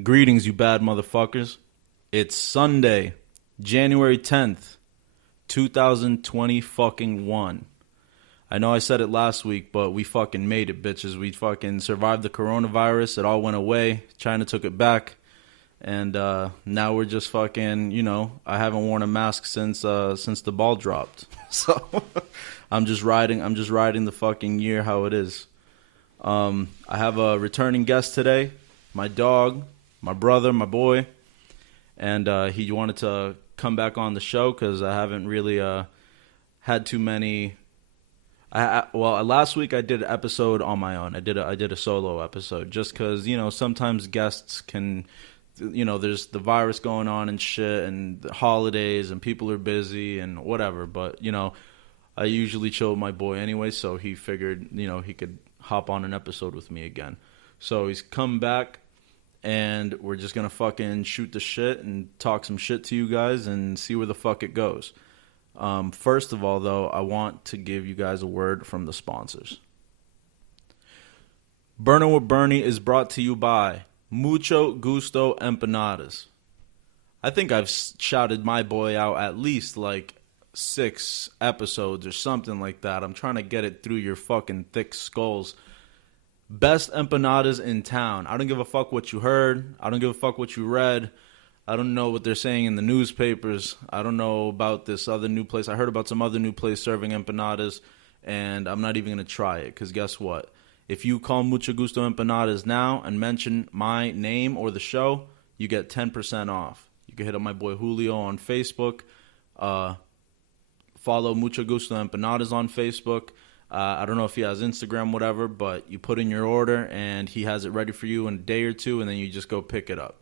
Greetings, you bad motherfuckers. It's Sunday, January 10th, 2020 fucking 1. I know I said it last week, but we fucking made it, bitches. We fucking survived the coronavirus. It all went away. China took it back. And now we're just fucking, I haven't worn a mask since the ball dropped. So I'm just riding the fucking year how it is. I have a returning guest today, my dog, my brother, my boy, and he wanted to come back on the show because I haven't really had too many. Last week I did an episode on my own. I did a solo episode just because sometimes guests can, there's the virus going on and shit, and the holidays, and people are busy and whatever. But I usually chill with my boy anyway, so he figured he could hop on an episode with me again. So he's come back. And we're just going to fucking shoot the shit and talk some shit to you guys and see where the fuck it goes. First of all, though, I want to give you guys a word from the sponsors. Burnin with Burnie is brought to you by Mucho Gusto Empanadas. I think I've shouted my boy out at least like 6 episodes or something like that. I'm trying to get it through your fucking thick skulls. Best empanadas in town. I don't give a fuck what you heard. I don't give a fuck what you read. I don't know what they're saying in the newspapers. I don't know about this other new place. I heard about some other new place serving empanadas, and I'm not even going to try it because guess what? If you call Mucho Gusto Empanadas now and mention my name or the show, you get 10% off. You can hit up my boy Julio on Facebook. Follow Mucho Gusto Empanadas on Facebook. I don't know if he has Instagram, whatever, but you put in your order and he has it ready for you in a day or two, and then you just go pick it up.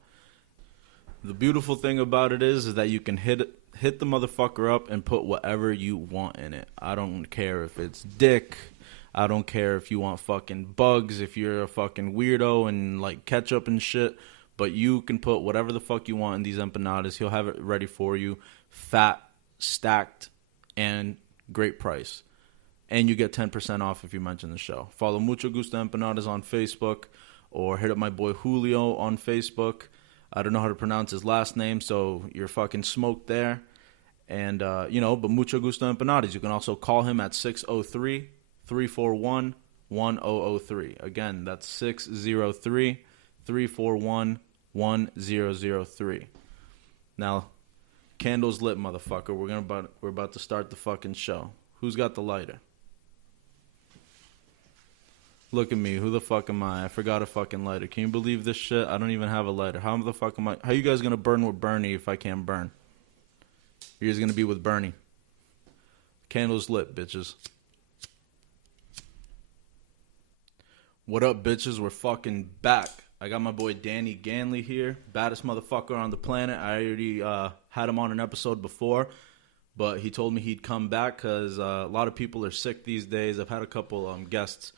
The beautiful thing about it is that you can hit the motherfucker up and put whatever you want in it. I don't care if it's dick. I don't care if you want fucking bugs, if you're a fucking weirdo and like ketchup and shit, but you can put whatever the fuck you want in these empanadas. He'll have it ready for you, fat, stacked, and great price. And you get 10% off if you mention the show. Follow Mucho Gusto Empanadas on Facebook or hit up my boy Julio on Facebook. I don't know how to pronounce his last name, so you're fucking smoked there. And, but Mucho Gusto Empanadas. You can also call him at 603-341-1003. Again, that's 603-341-1003. Now, candles lit, motherfucker. We're about to start the fucking show. Who's got the lighter? Look at me. Who the fuck am I? I forgot a fucking lighter. Can you believe this shit? I don't even have a lighter. How the fuck am I? How you guys gonna burn with Burnie if I can't burn? You're just gonna be with Burnie. Candles lit, bitches. What up, bitches? We're fucking back. I got my boy Danny Ganley here. Baddest motherfucker on the planet. I already had him on an episode before. But he told me he'd come back because a lot of people are sick these days. I've had a couple guests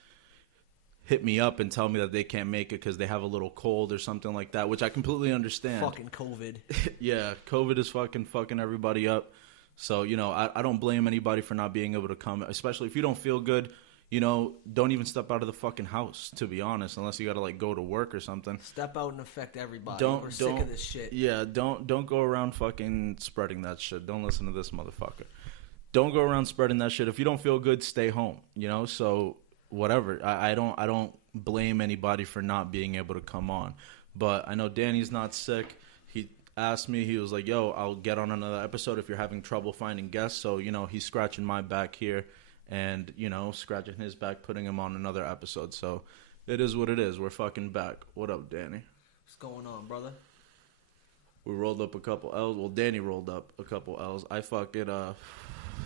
hit me up and tell me that they can't make it because they have a little cold or something like that, which I completely understand. Fucking COVID. Yeah, COVID is fucking everybody up. So, I don't blame anybody for not being able to come, especially if you don't feel good. Don't even step out of the fucking house, to be honest, unless you got to, go to work or something. Step out and affect everybody. We're sick of this shit. Yeah, don't go around fucking spreading that shit. Don't listen to this motherfucker. Don't go around spreading that shit. If you don't feel good, stay home, so whatever. I don't blame anybody for not being able to come on. But I know Danny's not sick. He asked me, he was like, yo, I'll get on another episode if you're having trouble finding guests. So, he's scratching my back here. And, scratching his back, putting him on another episode. So, it is what it is. We're fucking back. What up, Danny? What's going on, brother? We rolled up a couple L's. Well, Danny rolled up a couple L's. I fucking,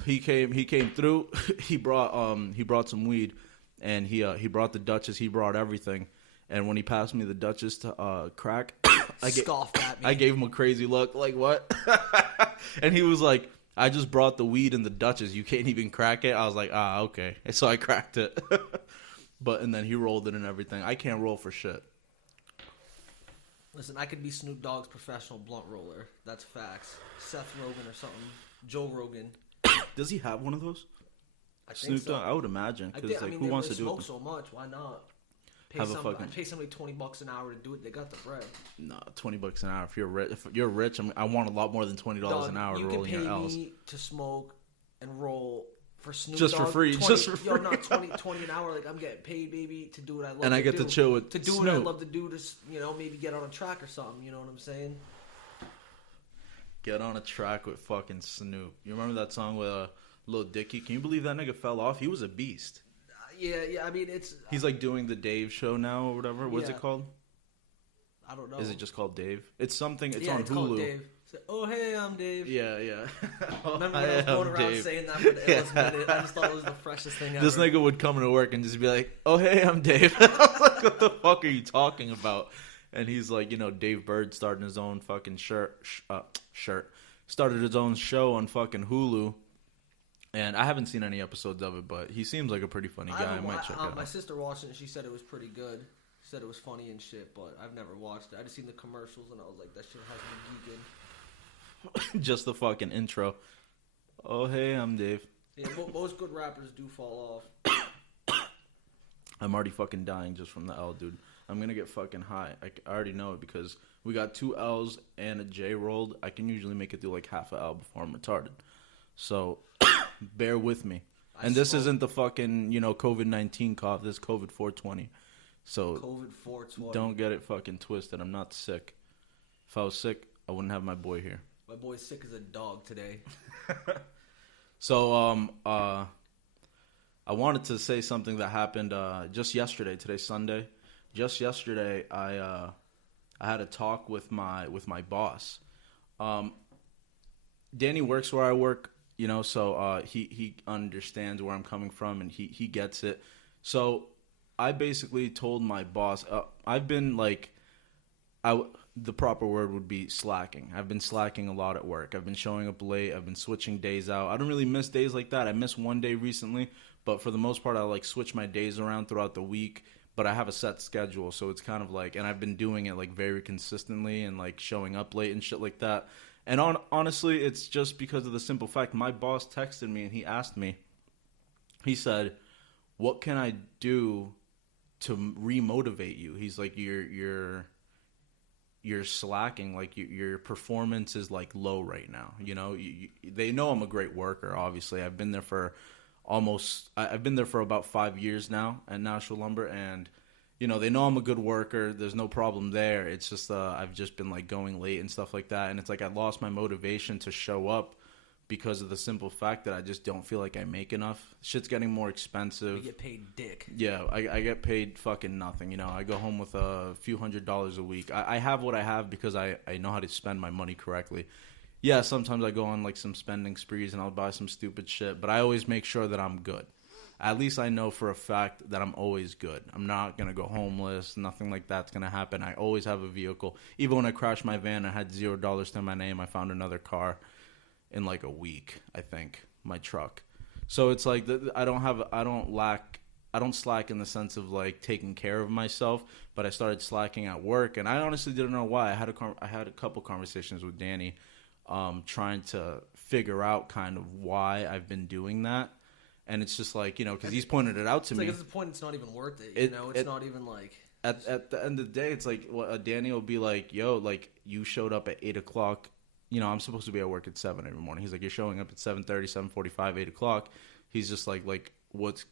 he came through. He brought some weed. And he brought the Dutchess. He brought everything. And when he passed me the Dutchess to crack, Scoffed at me. I gave him a crazy look. Like, what? And he was like, I just brought the weed and the Dutchess. You can't even crack it. I was like, okay. And so I cracked it. And then he rolled it and everything. I can't roll for shit. Listen, I could be Snoop Dogg's professional blunt roller. That's facts. Seth Rogen or something. Joe Rogan. Does he have one of those? I think Snoop so. Dogg? I would imagine. Because who wants to do it? Smoke so much. Why not? I'd pay somebody $20 an hour to do it. They got the bread. Nah, $20 an hour. If you're rich, I want a lot more than $20 an hour rolling your L's. You can pay me to smoke and roll for Snoop just Dogg, for free. 20, just for free. Yo, not 20 an hour. Like I'm getting paid, baby, to do what I love. And I get to chill with Snoop. What I love to do. To maybe get on a track or something. You know what I'm saying? Get on a track with fucking Snoop. You remember that song with Lil Dicky? Can you believe that nigga fell off? He was a beast. Yeah. I mean, he's like doing the Dave show now or whatever. What's it called? I don't know. Is it just called Dave? It's something. It's on Hulu. Called Dave. Oh hey, I'm Dave. Yeah. Remember when I was going around saying that for the illest minute? I just thought it was the freshest thing ever. This nigga would come into work and just be like, "Oh hey, I'm Dave." I was like, "What the fuck are you talking about?" And he's like, Dave Bird starting his own fucking started his own show on fucking Hulu. And I haven't seen any episodes of it, but he seems like a pretty funny guy. I might check it out. My sister watched it and she said it was pretty good. She said it was funny and shit, but I've never watched it. I just seen the commercials and I was like, that shit has me geeking. Just the fucking intro. Oh, hey, I'm Dave. Yeah, most good rappers do fall off. I'm already fucking dying just from the L, dude. I'm going to get fucking high. I already know it because we got 2 L's and a J rolled. I can usually make it through like half an L before I'm retarded. So, bear with me. And this isn't the fucking, COVID-19 cough. This is COVID 420. So, COVID 420. Don't get it fucking twisted. I'm not sick. If I was sick, I wouldn't have my boy here. My boy's sick as a dog today. So, I wanted to say something that happened just yesterday. Today's Sunday. Just yesterday, I had a talk with my boss. Danny works where I work, so he understands where I'm coming from and he gets it. So I basically told my boss, I've been the proper word would be slacking. I've been slacking a lot at work. I've been showing up late. I've been switching days out. I don't really miss days like that. I missed one day recently, but for the most part, I switch my days around throughout the week. But I have a set schedule, so it's kind of and I've been doing it very consistently and showing up late and shit like that. And honestly, it's just because of the simple fact my boss texted me and he asked me. He said, "What can I do to remotivate you?" He's like, "You're slacking. Your performance is low right now. They know I'm a great worker. Obviously, I've been there for." I've been there for about 5 years now at Nashville Lumber, and they know I'm a good worker. There's no problem there. It's just I've just been going late and stuff like that, and it's I lost my motivation to show up because of the simple fact that I just don't feel like I make enough. Shit's getting more expensive. You get paid dick. Yeah, I get paid fucking nothing. I go home with a few $100s a week. I have what I have because I know how to spend my money correctly. Yeah, sometimes I go on some spending sprees and I'll buy some stupid shit, but I always make sure that I'm good. At least I know for a fact that I'm always good. I'm not going to go homeless. Nothing like that's going to happen. I always have a vehicle. Even when I crashed my van, I had $0 to my name. I found another car in a week, I think, my truck. So it's I don't slack in the sense of taking care of myself, but I started slacking at work, and I honestly didn't know why. I had a couple conversations with Danny, trying to figure out kind of why I've been doing that. And it's just because he's pointed it out to me. At the point, it's not even worth it. It's not even At the end of the day, it's Danny will be yo, you showed up at 8 o'clock. I'm supposed to be at work at 7 every morning. He's you're showing up at 7:30, 7:45, 8 o'clock. He's just what's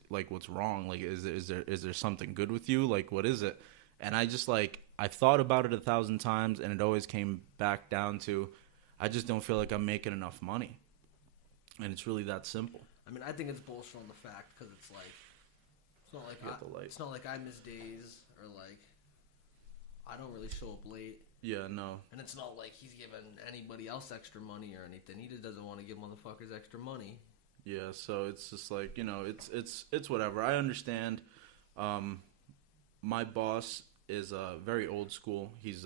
wrong? Is there something good with you? What is it? And I just I thought about it 1,000 times, and it always came back down to I just don't feel like I'm making enough money. And it's really that simple. I mean, I think it's bullshit on the fact because it's it's not like I miss days or I don't really show up late. Yeah, no. And it's not like he's giving anybody else extra money or anything. He just doesn't want to give motherfuckers extra money. Yeah, so it's just it's whatever. I understand. My boss is very old school. He's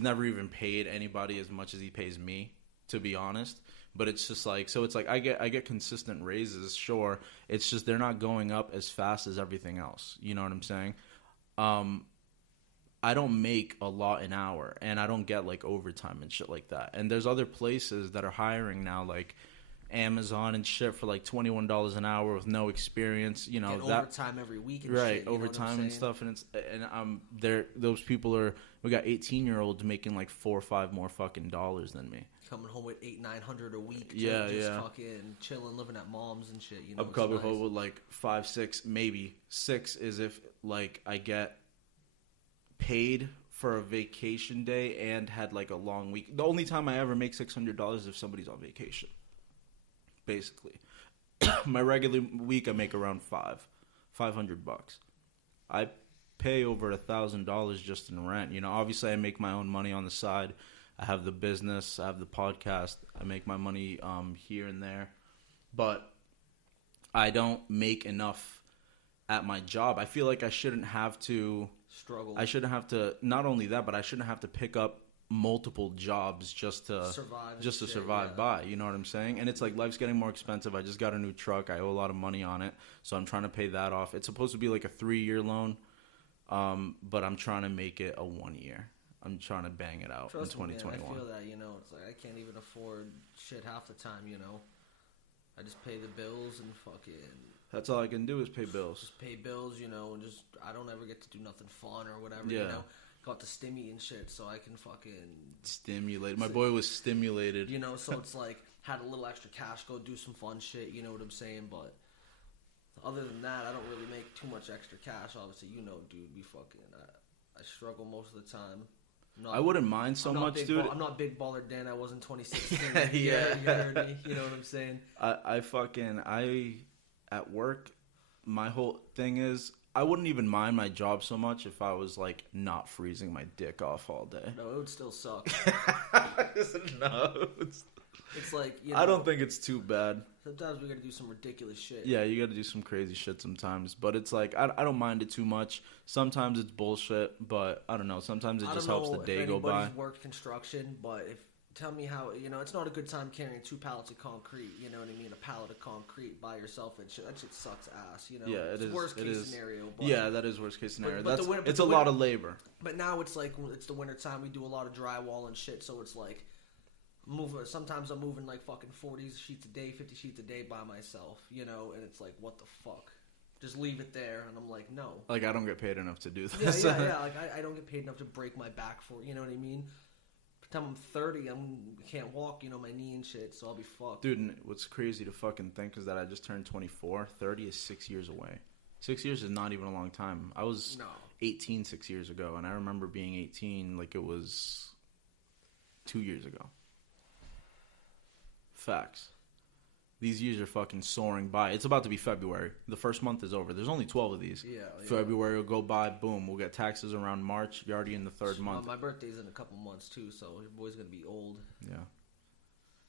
never even paid anybody as much as he pays me, to be honest. But it's just so it's I get consistent raises, sure. It's just they're not going up as fast as everything else. You know what I'm saying? I don't make a lot an hour, and I don't get overtime and shit like that. And there's other places that are hiring now, Amazon and shit for like $21 an hour with no experience. You know, get that overtime every week. And right, shit, you overtime and stuff. And there, those people are. We got 18-year-olds making like $4 or $5 more fucking dollars than me. Coming home with $800-900 a week. Yeah, just yeah. Fucking chilling, living at mom's and shit. You know, I'm coming home with like 5, 6, maybe 6 is if like I get paid for a vacation day and had like a long week. The only time I ever make $600 is if somebody's on vacation. Basically, my regular week I make around $500. I pay over $1,000 just in rent. You know, obviously I make my own money on the side. I have the business, I have the podcast. I make my money here and there, but I don't make enough at my job. I feel like I shouldn't have to struggle. I shouldn't have to. Not only that, but I shouldn't have to pick up multiple jobs just to survive by. You know what I'm saying? And it's like life's getting more expensive. I just got a new truck. I owe a lot of money on it, so I'm trying to pay that off. It's supposed to be like a 3-year loan, but I'm trying to make it a 1 year. I'm trying to bang it out Trust in 2021. Me, man, I feel that, you know, it's like I can't even afford shit half the time, you know. I just pay the bills and fucking... That's all I can do is pay bills. Just pay bills, you know, and just... I don't ever get to do nothing fun or whatever, yeah. You know. Got the stimmy and shit, so I can fucking... Stimulated. My boy was stimulated. You know, so it's like, had a little extra cash, go do some fun shit, you know what I'm saying? But other than that, I don't really make too much extra cash. Obviously, you know, dude, we fucking... I struggle most of the time. I wouldn't mind so much, dude. I'm not big baller Dan I was in 2016. Yeah, you heard me. You know what I'm saying? I at work, my whole thing is I wouldn't even mind my job so much if I was like not freezing my dick off all day. No, it would still suck. No, it's like, you know, I don't think it's too bad. Sometimes we gotta do some ridiculous shit. Yeah, you gotta do some crazy shit sometimes. But it's like, I don't mind it too much. Sometimes it's bullshit, but I don't know. Sometimes it just helps the day go by. I don't know if anybody's worked construction, but tell me how, you know, it's not a good time carrying 2 pallets of concrete, you know what I mean? A pallet of concrete by yourself, and shit, that shit sucks ass, you know? Yeah, it is. Worst case scenario. But, yeah, that is worst case scenario. But it's a lot of labor. But now it's like, it's the winter time, we do a lot of drywall and shit, so it's like, sometimes I'm moving like fucking 40 sheets a day, 50 sheets a day by myself, you know, and it's like, what the fuck? Just leave it there, and I'm like, no. Like, I don't get paid enough to do this. Yeah, like, I don't get paid enough to break my back for, you know what I mean? By the time I'm 30, I can't walk, you know, my knee and shit, so I'll be fucked. Dude, and what's crazy to fucking think is that I just turned 24. 30 is 6 years away. 6 years is not even a long time. I was 18 6 years ago, and I remember being 18 like it was 2 years ago. Facts. These years are fucking soaring by. It's about to be February. The first month is over. There's only 12 of these. Yeah. February will go by. Boom. We'll get taxes around March. You're already in the third month. My birthday's in a couple months too, so your boy's gonna be old. Yeah.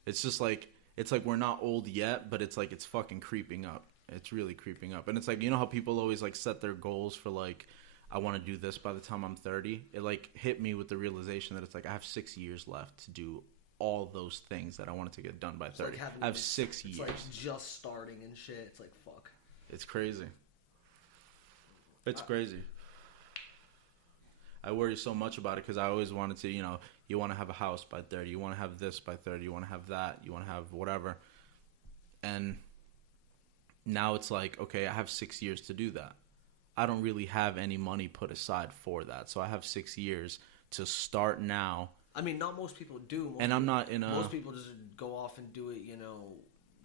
It's just like, it's like we're not old yet, but it's like it's fucking creeping up. It's really creeping up. And it's like, you know how people always like set their goals for like, I want to do this by the time I'm 30? It like hit me with the realization that it's like I have 6 years left to do all those things that I wanted to get done by 30. Like I have 6 years. It's like just starting and shit. It's like, fuck. It's crazy. It's crazy. I worry so much about it because I always wanted to, you know, you want to have a house by 30. You want to have this by 30. You want to have that. You want to have whatever. And now it's like, okay, I have 6 years to do that. I don't really have any money put aside for that. So I have 6 years to start now. I mean, not most people do. Most people just go off and do it, you know,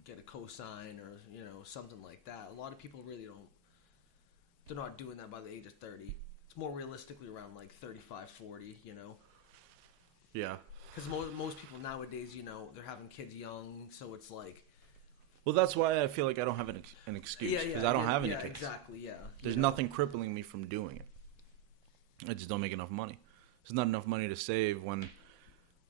get a cosign or, you know, something like that. A lot of people really don't. They're not doing that by the age of 30. It's more realistically around like 35, 40, you know. Yeah. Because most people nowadays, you know, they're having kids young, so it's like. Well, that's why I feel like I don't have an excuse because I don't have any kids. Exactly. Yeah. There's nothing crippling me from doing it. I just don't make enough money. There's not enough money to save when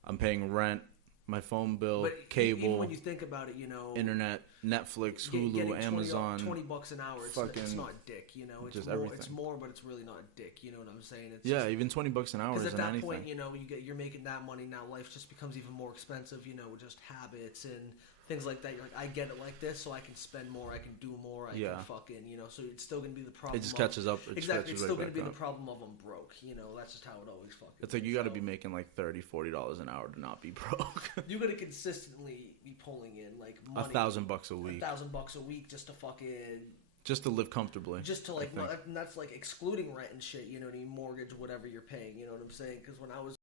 I'm paying rent, my phone bill, cable. Even when you think about it, you know, internet. Netflix, getting Hulu, 20 Amazon. $20 an hour. It's fucking not dick, you know. It's just more, everything. it's more, but it's really not dick. You know what I'm saying? It's Yeah, just, even $20 an hour because isn't at that anything. point, you know, you're making that money now. Life just becomes even more expensive. You know, just habits and things like that. You're like, I get it like this, so I can spend more, I can do more, I can fucking, you know. So it's still gonna be the problem. It just catches up. Exactly, it's still gonna be up. the problem of I'm broke. You know, that's just how it always fucking. It's like you got to be making like $30, $40 an hour to not be broke. You got to consistently be pulling in like money, $1,000 a week. $1,000 a week just to fucking. Just to live comfortably. Just to like, and that's like excluding rent and shit. You know what I mean? Mortgage, whatever you're paying. You know what I'm saying? Because when I was